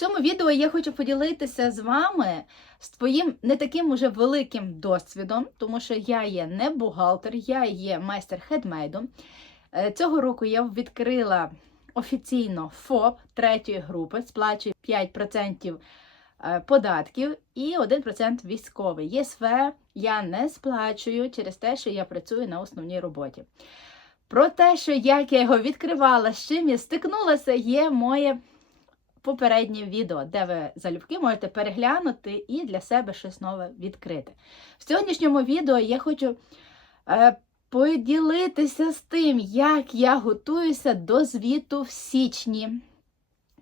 цьому відео я хочу поділитися з вами з твоїм не таким уже великим досвідом, тому що я є не бухгалтер, я є майстер хедмейду. Е, Цього року я відкрила офіційно ФОП третьої групи, сплачую 5% е, податків і 1% військовий. ЄСВ я не сплачую через те, що я працюю на основній роботі. Про те, що як я його відкривала, з чим я стикнулася, є моє попереднє відео, де ви залюбки можете переглянути і для себе щось нове відкрити. В сьогоднішньому відео я хочу е, поділитися з тим, як я готуюся до звіту в січні,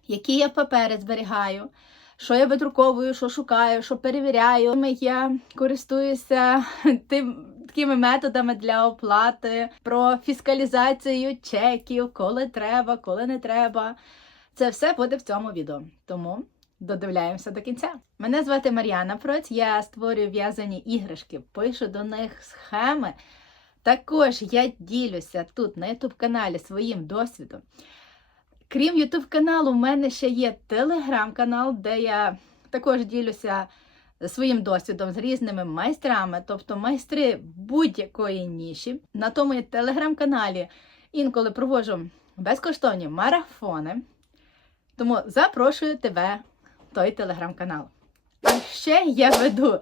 які я папери зберігаю, що я видруковую, що шукаю, що перевіряю. Я користуюся тим. Такими методами для оплати, про фіскалізацію чеків, коли треба, коли не треба. Це все буде в цьому відео. Тому додивляємося до кінця. Мене звати Мар'яна Проць, я створюю в'язані іграшки, пишу до них схеми. Також я ділюся тут на YouTube каналі своїм досвідом. Крім YouTube каналу, в мене ще є телеграм-канал, де я також ділюся своїм досвідом з різними майстрами, тобто майстри будь-якої ніші. На тому телеграм-каналі інколи проводжу безкоштовні марафони. Тому запрошую тебе в той телеграм-канал. А ще я веду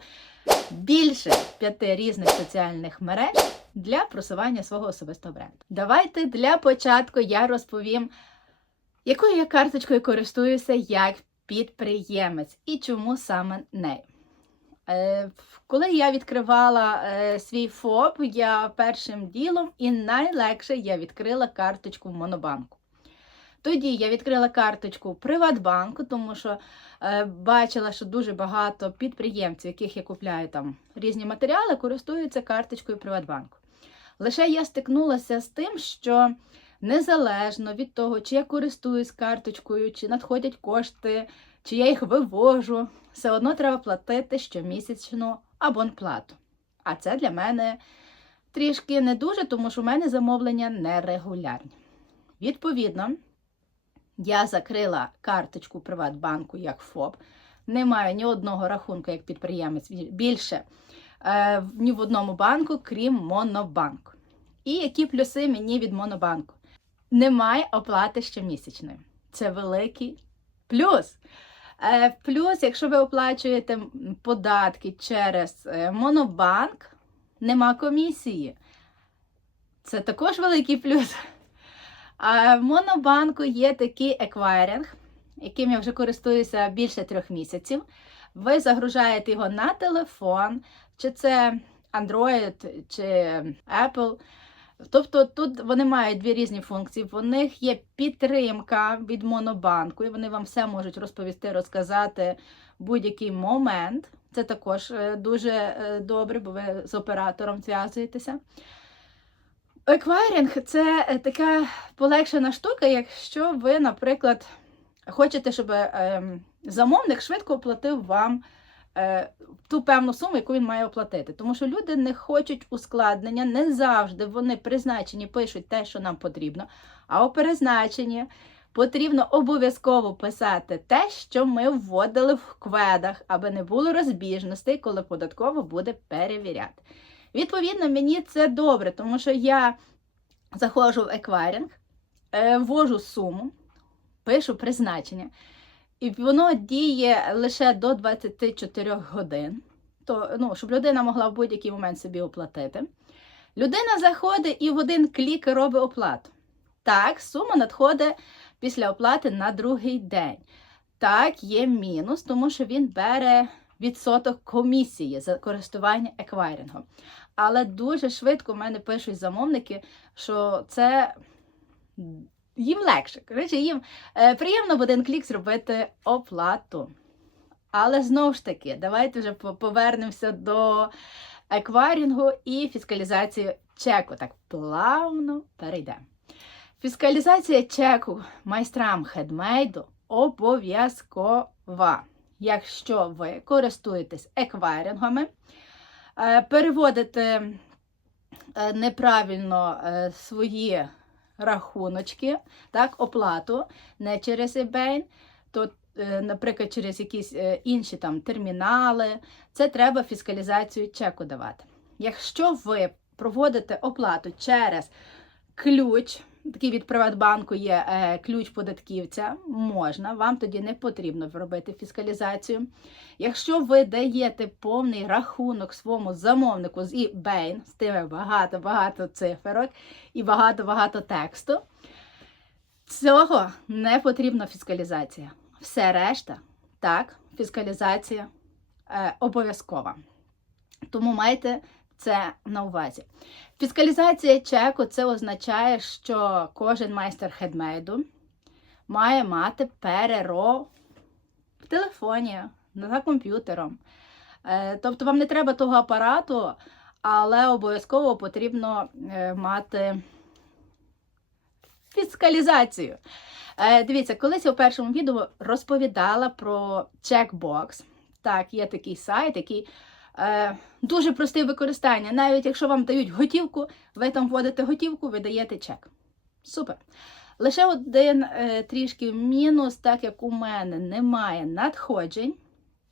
більше п'яти різних соціальних мереж для просування свого особистого бренду. Давайте для початку я розповім, якою я карточкою користуюся як підприємець і чому саме нею. Е, Коли я відкривала е, свій ФОП, я першим ділом і найлегше я відкрила карточку в Монобанку. Тоді я відкрила карточку Приватбанку, тому що е, бачила, що дуже багато підприємців, яких я купляю там різні матеріали, користуються карточкою Приватбанку. Лише я стикнулася з тим, що незалежно від того, чи я користуюсь карточкою, чи надходять кошти, чи я їх вивожу, все одно треба платити щомісячну абонплату. А це для мене трішки не дуже, тому що в мене замовлення нерегулярні. Відповідно, я закрила карточку Приватбанку як ФОП. Не маю ні одного рахунку як підприємець більше е, ні в одному банку, крім Монобанку. І які плюси мені від Монобанку? Немає оплати щомісячної. Це великий плюс. Е, плюс, якщо ви оплачуєте податки через е, Монобанк, нема комісії. Це також великий плюс. А в Монобанку є такий еквайринг, яким я вже користуюся більше трьох місяців. Ви загружаєте його на телефон, чи це Android, чи Apple. Тобто тут вони мають дві різні функції. В них є підтримка від Монобанку, і вони вам все можуть розповісти, розказати будь-який момент. Це також е, дуже добре, бо ви з оператором зв'язуєтеся. Еквайринг це е, така полегшена штука, якщо ви, наприклад, хочете, щоб ем, замовник швидко оплатив вам е, ту певну суму, яку він має оплатити. Тому що люди не хочуть ускладнення, не завжди вони призначені пишуть те, що нам потрібно, а у призначенні потрібно обов'язково писати те, що ми вводили в кведах, аби не було розбіжностей, коли податково буде перевіряти. Відповідно, мені це добре, тому що я заходжу в еквайринг, е, ввожу суму, пишу призначення, і воно діє лише до 24 годин, то, ну, щоб людина могла в будь-який момент собі оплатити. Людина заходить і в один клік робить оплату. Так, сума надходить після оплати на другий день. Так, є мінус, тому що він бере відсоток комісії за користування еквайрингом. Але дуже швидко в мене пишуть замовники, що це їм легше. Коротше, їм е, приємно в один клік зробити оплату. Але знову ж таки, давайте вже повернемося до еквайрингу і фіскалізації чеку. Так плавно перейдемо. Фіскалізація чеку майстрам хедмейду обов'язкова якщо ви користуєтесь еквайрингами, е, переводите е, неправильно е, свої рахуночки, так, оплату не через eBay, то наприклад, через якісь інші там термінали, це треба фіскалізацію чеку давати. Якщо ви проводите оплату через ключ, такий від Приватбанку є е, ключ податківця, можна, вам тоді не потрібно робити фіскалізацію. Якщо ви даєте повний рахунок своєму замовнику з eBay, з тими багато-багато циферок і багато-багато тексту, цього не потрібна фіскалізація. Все решта, так, фіскалізація е, обов'язкова. Тому майте це на увазі. Фіскалізація чеку це означає, що кожен майстер хедмейду має мати переро в телефоні, за комп'ютером. Е, Тобто вам не треба того апарату, але обов'язково потрібно е, мати фіскалізацію. Е, Дивіться, колись я у першому відео розповідала про чекбокс. Так, є такий сайт, який дуже простий в використанні. Навіть якщо вам дають готівку, ви там вводите готівку, ви даєте чек. Супер. Лише один е, трішки мінус, так як у мене немає надходжень.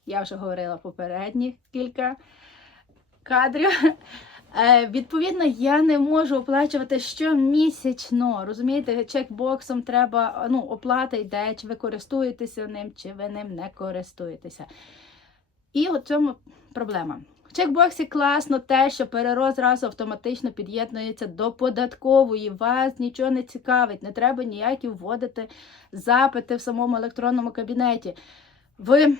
Я вже говорила попередні кілька кадрів. Е, відповідно, я не можу оплачувати щомісячно. Розумієте, чекбоксом треба, ну, оплата йде, чи ви користуєтеся ним, чи ви ним не користуєтеся. І от цьому проблема. В чекбоксі класно те, що переро зразу автоматично під'єднується до податкової. Вас нічого не цікавить, не треба ніякі вводити запити в самому електронному кабінеті. Ви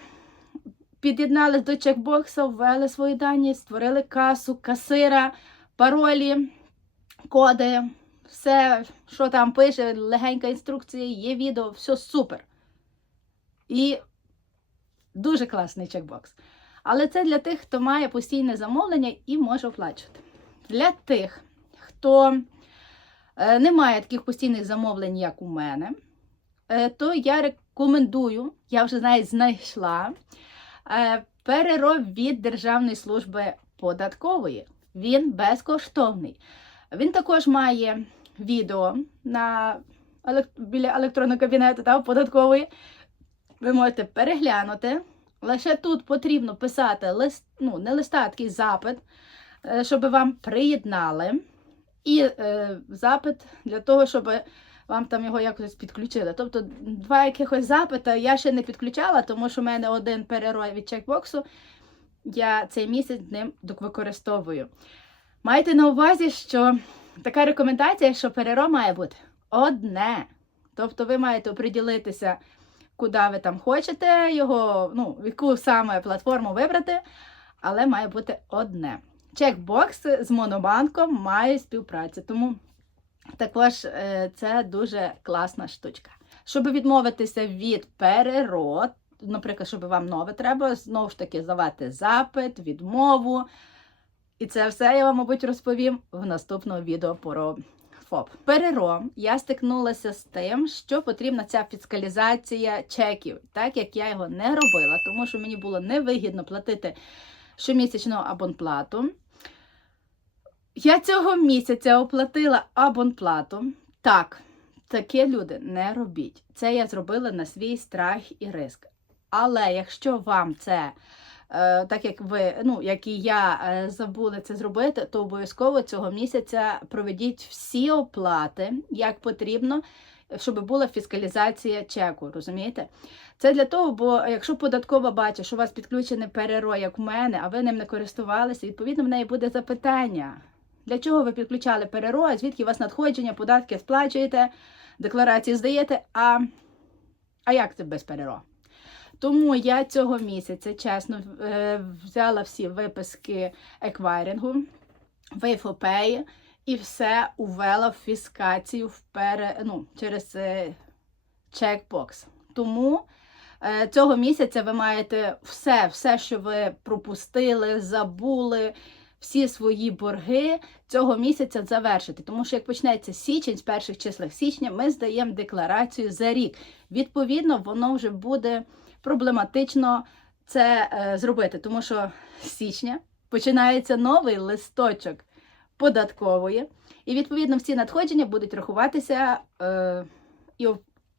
під'єднались до чекбокса, ввели свої дані, створили касу, касира, паролі, коди, все, що там пише, легенька інструкція, є відео, все супер. І дуже класний чекбокс. Але це для тих, хто має постійне замовлення і може оплачувати. Для тих, хто е, не має таких постійних замовлень, як у мене, е, то я рекомендую, я вже навіть знайшла е, перероб від Державної служби податкової. Він безкоштовний. Він також має відео на біля електронного кабінету та податкової. Ви можете переглянути. Лише тут потрібно писати лист, ну, не листа, а такий запит, е, щоб вам приєднали. І е, запит для того, щоб вам там його якось підключили. Тобто два якихось запита я ще не підключала, тому що в мене один перерой від чекбоксу. Я цей місяць ним використовую. Майте на увазі, що така рекомендація, що переро має бути одне. Тобто ви маєте оприділитися, куди ви там хочете його, ну, яку саме платформу вибрати, але має бути одне. Чекбокс з Монобанком має співпрацю, тому також е, це дуже класна штучка. Щоб відмовитися від перерод, наприклад, щоб вам нове треба, знову ж таки здавати запит, відмову. І це все я вам, мабуть, розповім в наступному відео про ФОП. Переро я стикнулася з тим, що потрібна ця фіскалізація чеків, так як я його не робила, тому що мені було невигідно платити щомісячну абонплату. Я цього місяця оплатила абонплату. Так, таке люди не робіть. Це я зробила на свій страх і риск. Але якщо вам це, так як ви, ну, як і я, е, забули це зробити, то обов'язково цього місяця проведіть всі оплати, як потрібно, щоб була фіскалізація чеку, розумієте? Це для того, бо якщо податкова бачить, що у вас підключене переро, як в мене, а ви ним не користувалися, відповідно в неї буде запитання. Для чого ви підключали переро, звідки у вас надходження, податки сплачуєте, декларації здаєте, а, а як це без переро? Тому я цього місяця, чесно, е, взяла всі виписки еквайрингу, Wayfopay і все увела в фіскацію впере, ну, через е, чекбокс. Тому е, цього місяця ви маєте все, все, що ви пропустили, забули, всі свої борги цього місяця завершити. Тому що як почнеться січень, з перших числах січня, ми здаємо декларацію за рік. Відповідно, воно вже буде проблематично це е, зробити, тому що з січня починається новий листочок податкової, і відповідно всі надходження будуть рахуватися е, і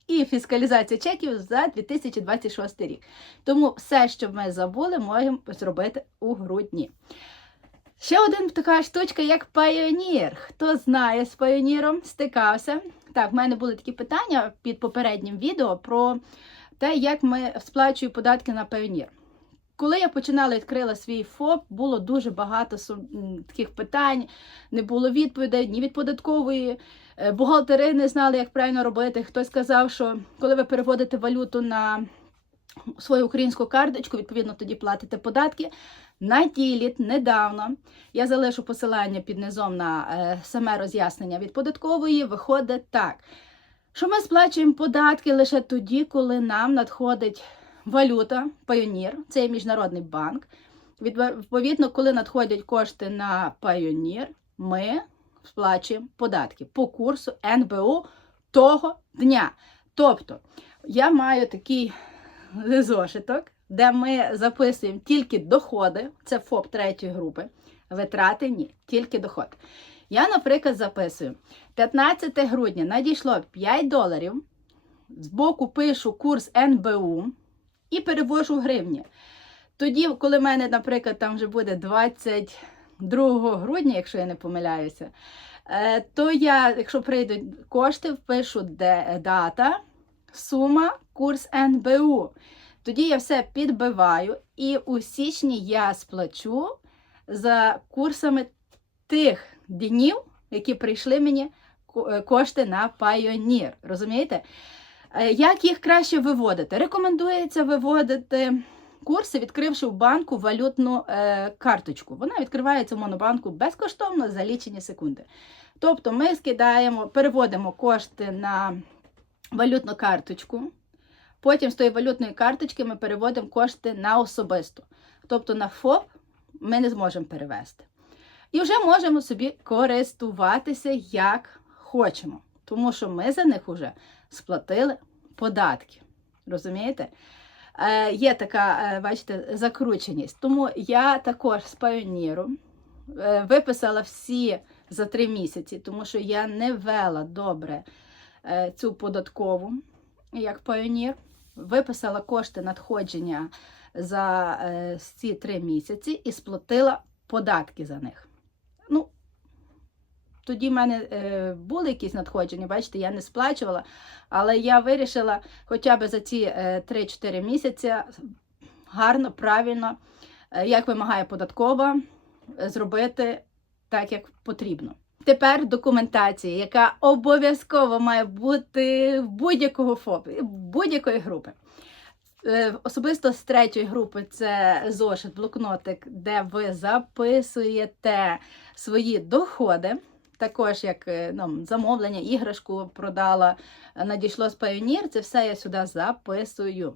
і фіскалізація чеків за 2026 рік. Тому все, що ми забули, можемо зробити у грудні. Ще один така штучка, як Пайонір. Хто знає з Пайоніром, стикався. Так, в мене були такі питання під попереднім відео про те, як ми сплачуємо податки на Пайонір. Коли я починала відкрила свій ФОП, було дуже багато таких питань, не було відповідей ні від податкової. Е, Бухгалтери не знали, як правильно робити. Хтось сказав, що коли ви переводите валюту на свою українську карточку, відповідно тоді платите податки. На діліт недавно я залишу посилання під низом на е, саме роз'яснення від податкової. Виходить так, що ми сплачуємо податки лише тоді, коли нам надходить валюта, Пайонір, це є міжнародний банк. Відповідно, коли надходять кошти на Пайонір, ми сплачуємо податки по курсу НБУ того дня. Тобто, я маю такий зошиток, де ми записуємо тільки доходи, це ФОП третьої групи, витрати ні, тільки доход. Я, наприклад, записую 15 грудня надійшло 5 доларів, збоку пишу курс НБУ і перевожу гривні. Тоді, коли в мене, наприклад, там вже буде 22 грудня, якщо я не помиляюся, е, то я, якщо прийдуть кошти, впишу де дата, сума, курс НБУ. Тоді я все підбиваю, і у січні я сплачу за курсами тих днів, які прийшли мені е, кошти на Pioneer. Розумієте? Е, Як їх краще виводити? Рекомендується виводити курси, відкривши в банку валютну е, карточку. Вона відкривається в монобанку безкоштовно за лічені секунди. Тобто ми скидаємо, переводимо кошти на валютну карточку. Потім з тої валютної карточки ми переводимо кошти на особисту. Тобто на ФОП ми не зможемо перевести. І вже можемо собі користуватися як хочемо. Тому що ми за них вже сплатили податки. Розумієте? Е, є така, е, бачите, закрученість. Тому я також з Pioneer е, виписала всі за три місяці, тому що я не вела добре цю податкову, як Pioneer. Виписала кошти надходження за е, ці три місяці і сплатила податки за них. Ну, тоді в мене е, були якісь надходження, бачите, я не сплачувала, але я вирішила хоча б за ці е, 3-4 місяці гарно, правильно, е, як вимагає податкова, е, зробити так, як потрібно. Тепер документація, яка обов'язково має бути в будь-якого ФОП, будь-якої групи. Е, Особисто з третьої групи це зошит, блокнотик, де ви записуєте свої доходи. Також як е, ну, замовлення, іграшку продала, надійшло з Pioneer, це все я сюди записую.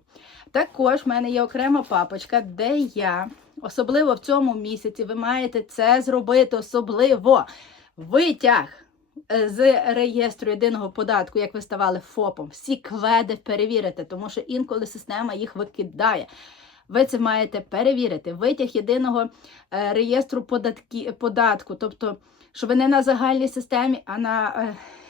Також в мене є окрема папочка, де я, особливо в цьому місяці, ви маєте це зробити особливо витяг з реєстру єдиного податку, як ви ставали ФОПом, всі кведи перевірити, тому що інколи система їх викидає. Ви це маєте перевірити. Витяг єдиного е, реєстру податки, податку, тобто, що ви не на загальній системі, а на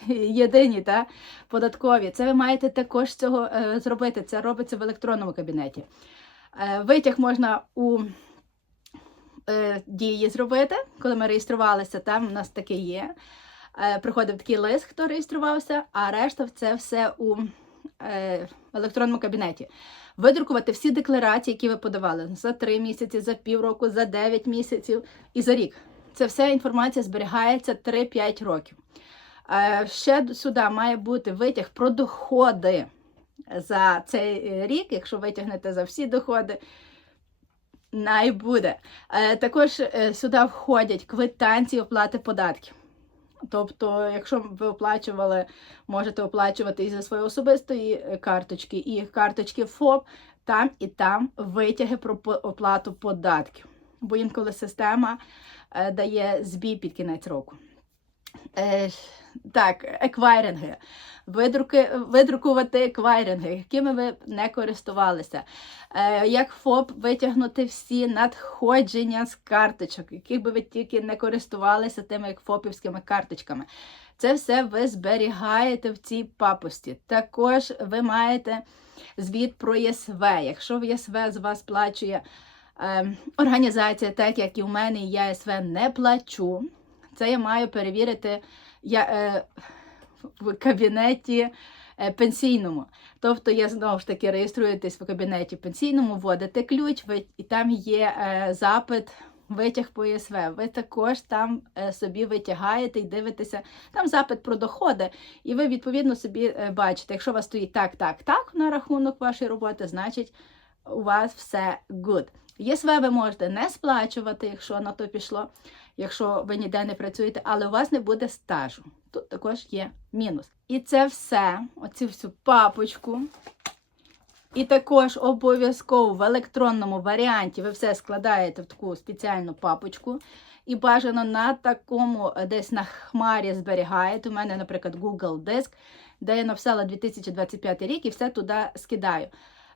е, єдиній та, податковій. Це ви маєте також цього е, зробити. Це робиться в електронному кабінеті. Витяг можна у е, дії зробити, коли ми реєструвалися, там у нас таке є. Е, приходив такий лист, хто реєструвався, а решта це все у е, електронному кабінеті. Видрукувати всі декларації, які ви подавали за 3 місяці, за півроку, за 9 місяців і за рік. Це вся інформація зберігається 3-5 років. Ще сюди має бути витяг про доходи за цей рік, якщо витягнете за всі доходи. Най буде. Е, також е, сюди входять квитанції оплати податків. Тобто, якщо ви оплачували, можете оплачувати і за свої особистої е, карточки, і карточки ФОП, там і там витяги про оплату податків. Бо інколи система дає збій під кінець року. Е, так, еквайринги. Видруки, видрукувати еквайринги, якими ви не користувалися. Е, як ФОП витягнути всі надходження з карточок, яких би ви тільки не користувалися тими як ФОПівськими карточками. Це все ви зберігаєте в цій папусті. Також ви маєте звіт про ЄСВ. Якщо в ЄСВ з вас сплачує е, організація, так як і в мене, я ЄСВ не плачу. Це я маю перевірити я, е, в кабінеті е, пенсійному. Тобто я знову ж таки реєструєтесь в кабінеті пенсійному, вводите ключ, ви, і там є е, запит. Витяг по ЄСВ. Ви також там е, собі витягаєте і дивитеся. Там запит про доходи, і ви відповідно собі е, бачите, якщо у вас стоїть так, так, так на рахунок вашої роботи, значить у вас все good. ЄСВ ви можете не сплачувати, якщо на то пішло, якщо ви ніде не працюєте, але у вас не буде стажу. Тут також є мінус. І це все, оцю всю папочку. І також обов'язково в електронному варіанті ви все складаєте в таку спеціальну папочку. І бажано на такому е, десь на хмарі зберігаєте. У мене, наприклад, Google Диск, де я написала 2025 рік і все туди скидаю.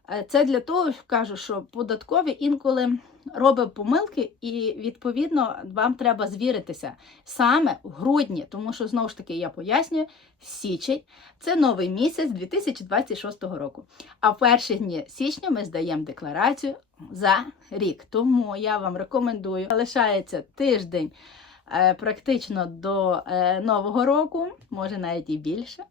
Е, Це для того, кажу, що податкові інколи робить помилки, і відповідно вам треба звіритися саме в грудні, тому що знову ж таки я пояснюю, січень це новий місяць 2026 року. А в перші дні січня ми здаємо декларацію за рік. Тому я вам рекомендую. Залишається тиждень е, практично до е, нового року, може навіть і більше.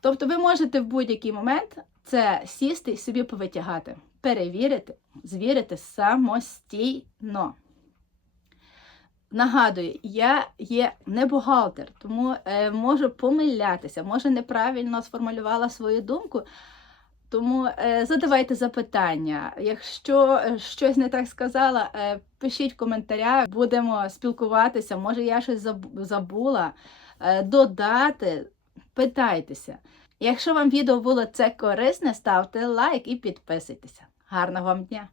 Тобто ви можете в будь-який момент це сісти і собі повитягати, перевірити, звірити самостійно. Нагадую, я є не бухгалтер, тому е, можу помилятися, може неправильно сформулювала свою думку. Тому е, задавайте запитання. Якщо е, щось не так сказала, пишіть в коментарях, будемо спілкуватися. Може, я щось забула додати, питайтеся. Якщо вам відео було це корисне, ставте лайк і підписуйтеся. Гарного вам дня!